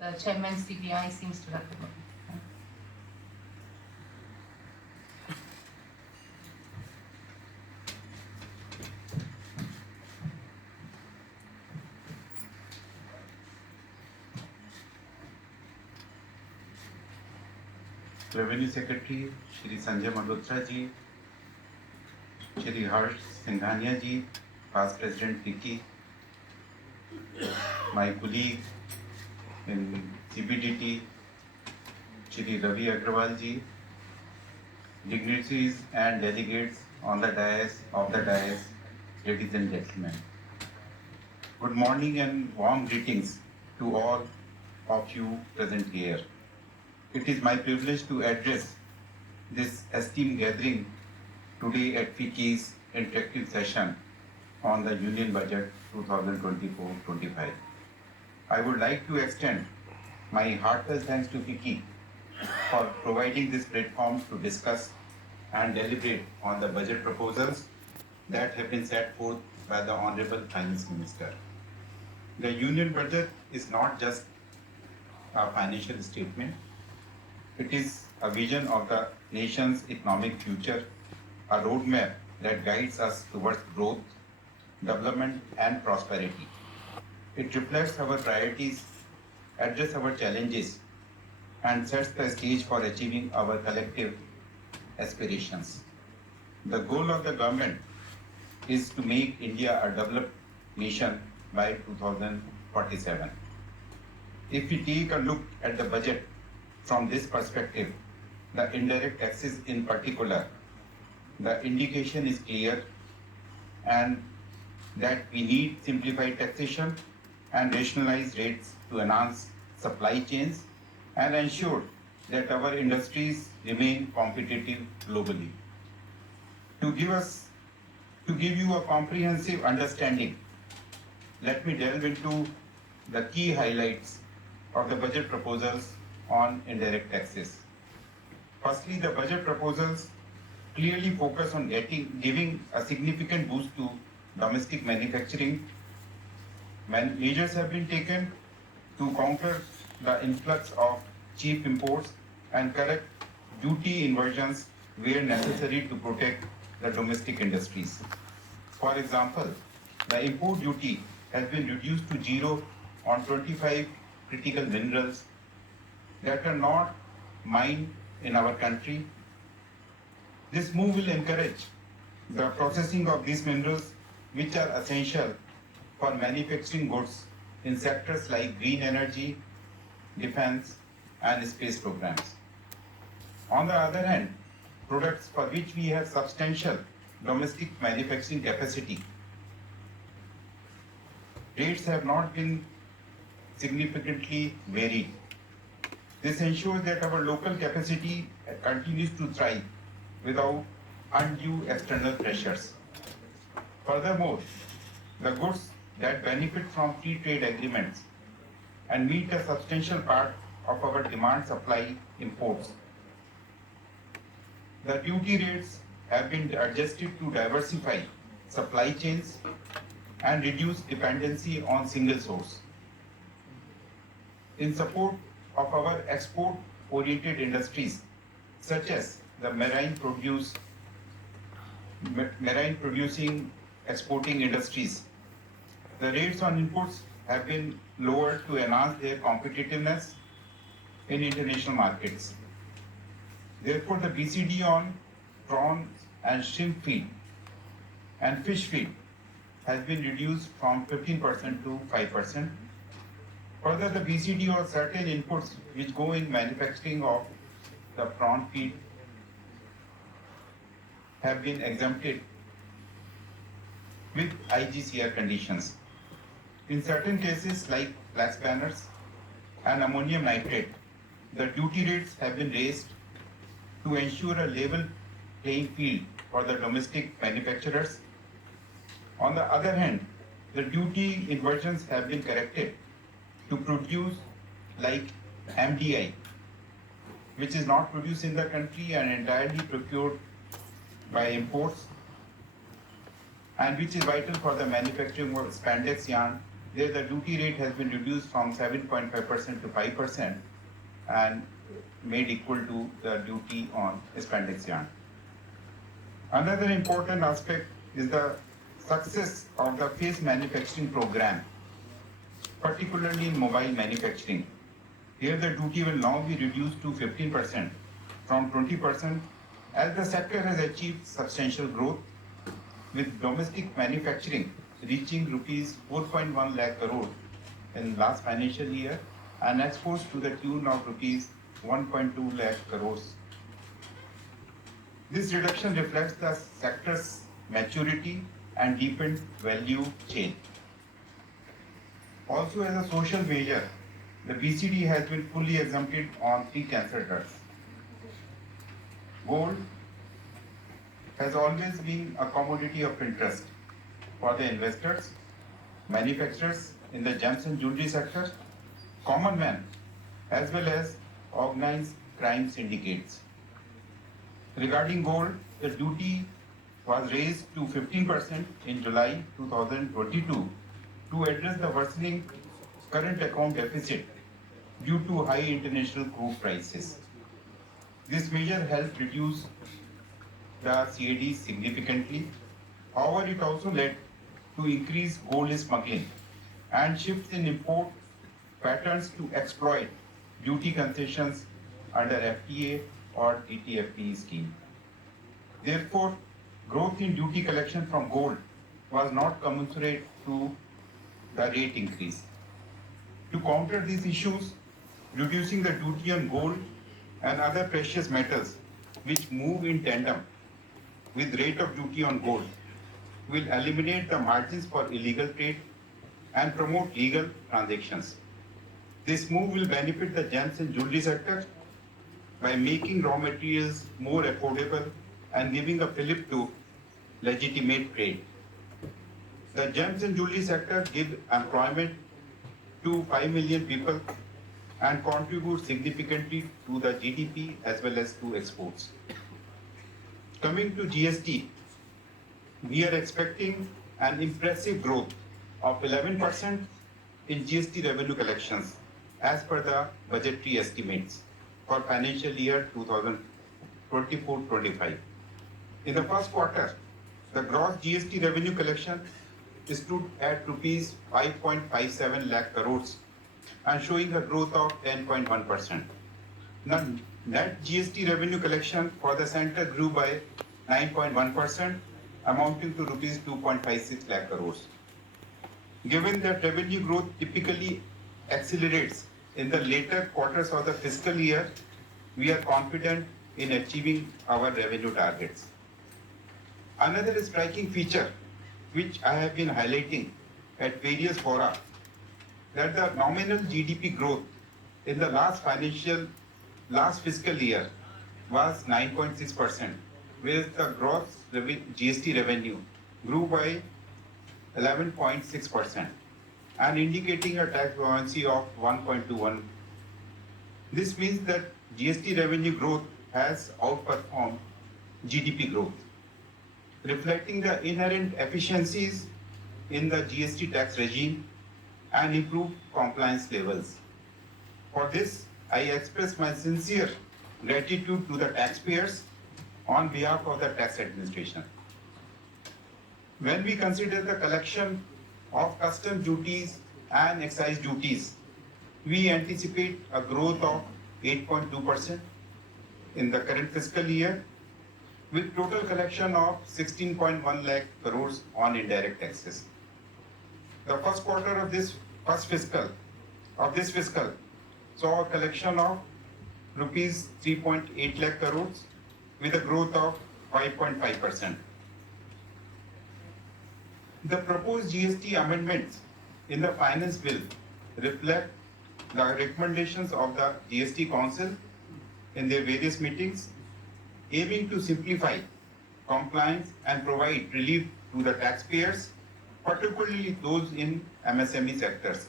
The chairman CBI seems to have to go. Revenue Secretary Shri Sanjay K Shri Harsh Singhania ji, Past President FICCI, my colleague in CBDT Shri Ravi Agarwal ji, dignitaries and delegates on the dais, ladies and gentlemen. Good morning and warm greetings to all of you present here. It is my privilege to address this esteemed gathering today at FICCI's interactive session on the Union Budget 2024-25. I would like to extend my heartfelt thanks to FICCI for providing this platform to discuss and deliberate on the budget proposals that have been set forth by the Honorable Finance Minister. The Union Budget is not just a financial statement, it is a vision of the nation's economic future, a roadmap that guides us towards growth, development, and prosperity. It reflects our priorities, addresses our challenges, and sets the stage for achieving our collective aspirations. The goal of the government is to make India a developed nation by 2047. If we take a look at the budget from this perspective, the indirect taxes in particular, the indication is clear and that we need simplified taxation and rationalized rates to enhance supply chains and ensure that our industries remain competitive globally. To give you a comprehensive understanding, let me delve into the key highlights of the budget proposals on indirect taxes. Firstly, the budget proposals clearly focus on giving a significant boost to domestic manufacturing. Measures have been taken to counter the influx of cheap imports and correct duty inversions where necessary to protect the domestic industries. For example, the import duty has been reduced to zero on 25 critical minerals that are not mined in our country. This move will encourage the processing of these minerals, which are essential for manufacturing goods in sectors like green energy, defense, and space programs. On the other hand, products for which we have substantial domestic manufacturing capacity, rates have not been significantly varied. This ensures that our local capacity continues to thrive without undue external pressures. Furthermore, the goods that benefit from free trade agreements and meet a substantial part of our demand-supply imports. The duty rates have been adjusted to diversify supply chains and reduce dependency on single source. In support of our export-oriented industries, such as the marine producing exporting industries, the rates on imports have been lowered to enhance their competitiveness in international markets. Therefore, the BCD on prawn and shrimp feed and fish feed has been reduced from 15% to 5%. Further, the BCD on certain inputs which go in manufacturing of the prawn feed have been exempted with IGCR conditions. In certain cases like flax banners and ammonium nitrate, the duty rates have been raised to ensure a level playing field for the domestic manufacturers. On the other hand, the duty inversions have been corrected to produce like MDI, which is not produced in the country and entirely procured by imports, and which is vital for the manufacturing of spandex yarn, there the duty rate has been reduced from 7.5% to 5% and made equal to the duty on spandex yarn. Another important aspect is the success of the phase manufacturing program, particularly in mobile manufacturing. Here the duty will now be reduced to 15% from 20% as the sector has achieved substantial growth with domestic manufacturing reaching rupees 4.1 lakh crore in last financial year and exports to the tune of rupees 1.2 lakh crores. This reduction reflects the sector's maturity and deepened value chain. Also, as a social measure, the BCD has been fully exempted on 3 cancer drugs. Gold has always been a commodity of interest for the investors, manufacturers in the gems and jewelry sector, common man, as well as organized crime syndicates. Regarding gold, the duty was raised to 15% in July 2022 to address the worsening current account deficit due to high international crude prices. This measure helped reduce the CAD significantly. However, it also led to increased gold smuggling and shifts in import patterns to exploit duty concessions under FTA or DTFTA scheme. Therefore, growth in duty collection from gold was not commensurate to the rate increase. To counter these issues, reducing the duty on gold and other precious metals which move in tandem with rate of duty on gold will eliminate the margins for illegal trade and promote legal transactions. This move will benefit the gems and jewelry sector by making raw materials more affordable and giving a fillip to legitimate trade. The gems and jewelry sector give employment to 5 million people and contribute significantly to the GDP as well as to exports. Coming to GST, we are expecting an impressive growth of 11% in GST revenue collections as per the budgetary estimates for financial year 2024-25. In the first quarter, the gross GST revenue collection stood at rupees 5.57 lakh crores and showing a growth of 10.1%. Now, net GST revenue collection for the center grew by 9.1%, amounting to rupees 2.56 lakh crores. Given that revenue growth typically accelerates in the later quarters of the fiscal year, we are confident in achieving our revenue targets. Another striking feature which I have been highlighting at various fora, that the nominal GDP growth in the last fiscal year was 9.6%, whereas the gross GST revenue grew by 11.6% and indicating a tax buoyancy of 1.21. This means that GST revenue growth has outperformed GDP growth, reflecting the inherent efficiencies in the GST tax regime and improved compliance levels. For this, I express my sincere gratitude to the taxpayers on behalf of the tax administration. When we consider the collection of custom duties and excise duties, we anticipate a growth of 8.2% in the current fiscal year, with total collection of 16.1 lakh crores on indirect taxes. The first quarter of this fiscal saw a collection of rupees 3.8 lakh crores with a growth of 5.5%. The proposed GST amendments in the finance bill reflect the recommendations of the GST Council in their various meetings, aiming to simplify compliance and provide relief to the taxpayers, particularly those in MSME sectors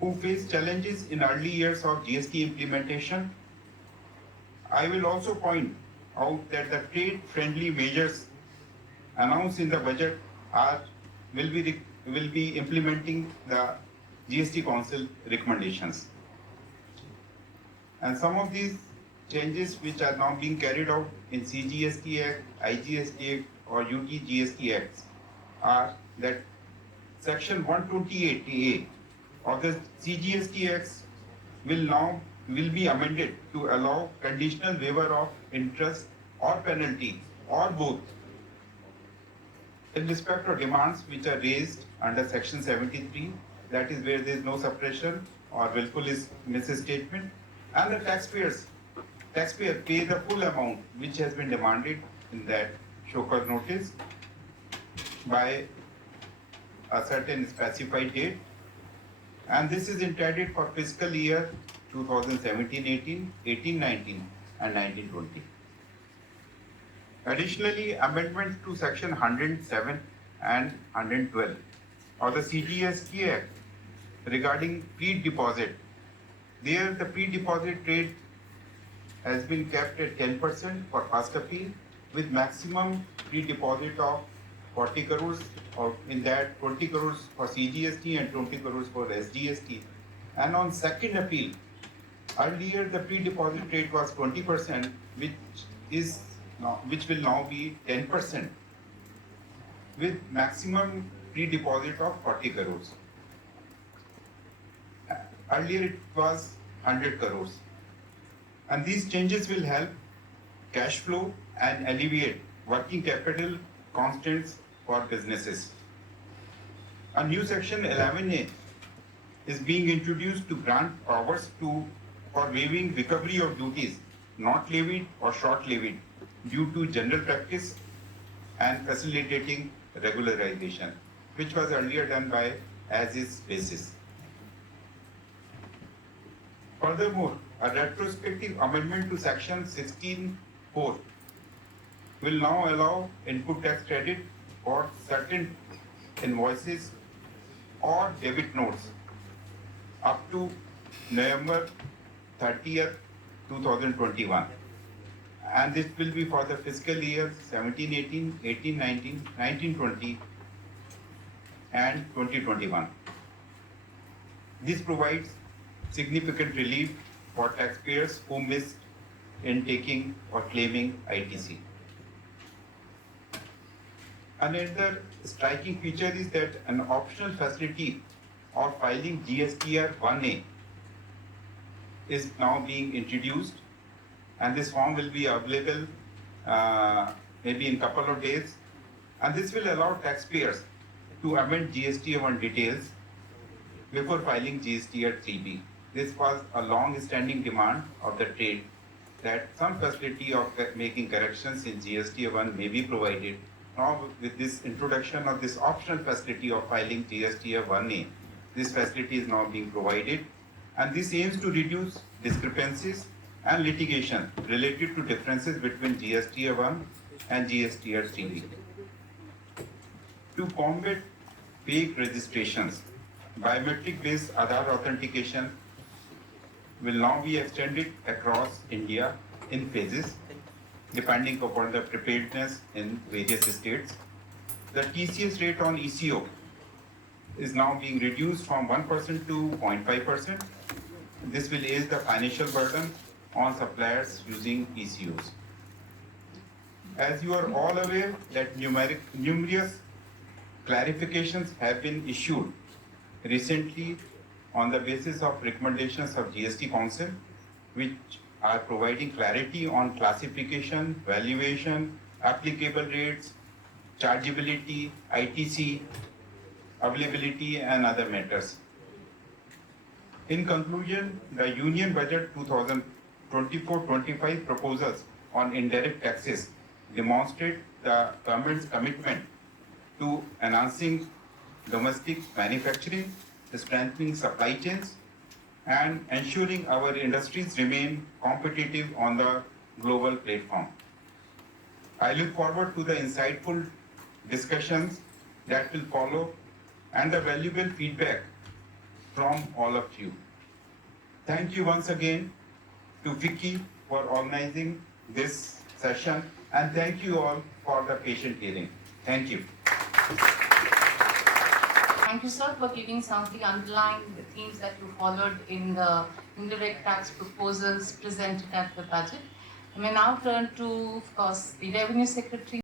who face challenges in early years of GST implementation. I will also point out that the trade-friendly measures announced in the budget will be will be implementing the GST Council recommendations. And some of these changes which are now being carried out in CGST Act, IGST Act or UTGST Acts are that Section 128A of the CGST Acts will be amended to allow conditional waiver of interest or penalty or both in respect of demands which are raised under Section 73, that is where there is no suppression or willful misstatement, and the taxpayer pay the full amount which has been demanded in that show cause notice by a certain specified date, and this is intended for fiscal year 2017-18, 18-19 and 19-20. Additionally, amendments to Section 107 and 112 of the CGST Act regarding pre-deposit. There, the pre-deposit rate has been kept at 10% for first appeal, with maximum pre-deposit of 40 crores, or in that 20 crores for CGST and 20 crores for SGST. And on second appeal, earlier the pre-deposit rate was 20%, which will now be 10%, with maximum pre-deposit of 40 crores. Earlier it was 100 crores. And these changes will help cash flow and alleviate working capital constraints for businesses. A new Section 11A is being introduced to grant powers for waiving recovery of duties not levied or short levied due to general practice and facilitating regularization, which was earlier done by as-is basis. Furthermore, a retrospective amendment to Section 16(4) will now allow input tax credit for certain invoices or debit notes up to November 30th, 2021. And this will be for the fiscal year 17-18, 18-19, 19-20 and 2021. This provides significant relief for taxpayers who missed in taking or claiming ITC. Another striking feature is that an optional facility of filing GSTR 1A is now being introduced, and this form will be available maybe in a couple of days, and this will allow taxpayers to amend GSTR 1 details before filing GSTR 3B. This was a long-standing demand of the trade that some facility of making corrections in GSTR 1 may be provided. Now, with this introduction of this optional facility of filing GSTR 1A, this facility is now being provided, and this aims to reduce discrepancies and litigation related to differences between GSTR 1 and GSTR 3B. To combat fake registrations, biometric-based Aadhaar authentication will now be extended across India in phases, depending upon the preparedness in various states. The TCS rate on ECO is now being reduced from 1% to 0.5%. This will ease the financial burden on suppliers using ECOs. As you are all aware that numerous clarifications have been issued recently on the basis of recommendations of GST Council, which are providing clarity on classification, valuation, applicable rates, chargeability, ITC, availability, and other matters. In conclusion, the Union Budget 2024-25 proposals on indirect taxes demonstrate the government's commitment to enhancing domestic manufacturing, strengthening supply chains, and ensuring our industries remain competitive on the global platform. I look forward to the insightful discussions that will follow and the valuable feedback from all of you. Thank you once again to Vicky for organizing this session, and thank you all for the patient hearing. Thank you. Thank you, sir, for giving some of the underlying themes that you followed in the indirect tax proposals presented at the budget. I may now turn to, of course, the Revenue Secretary.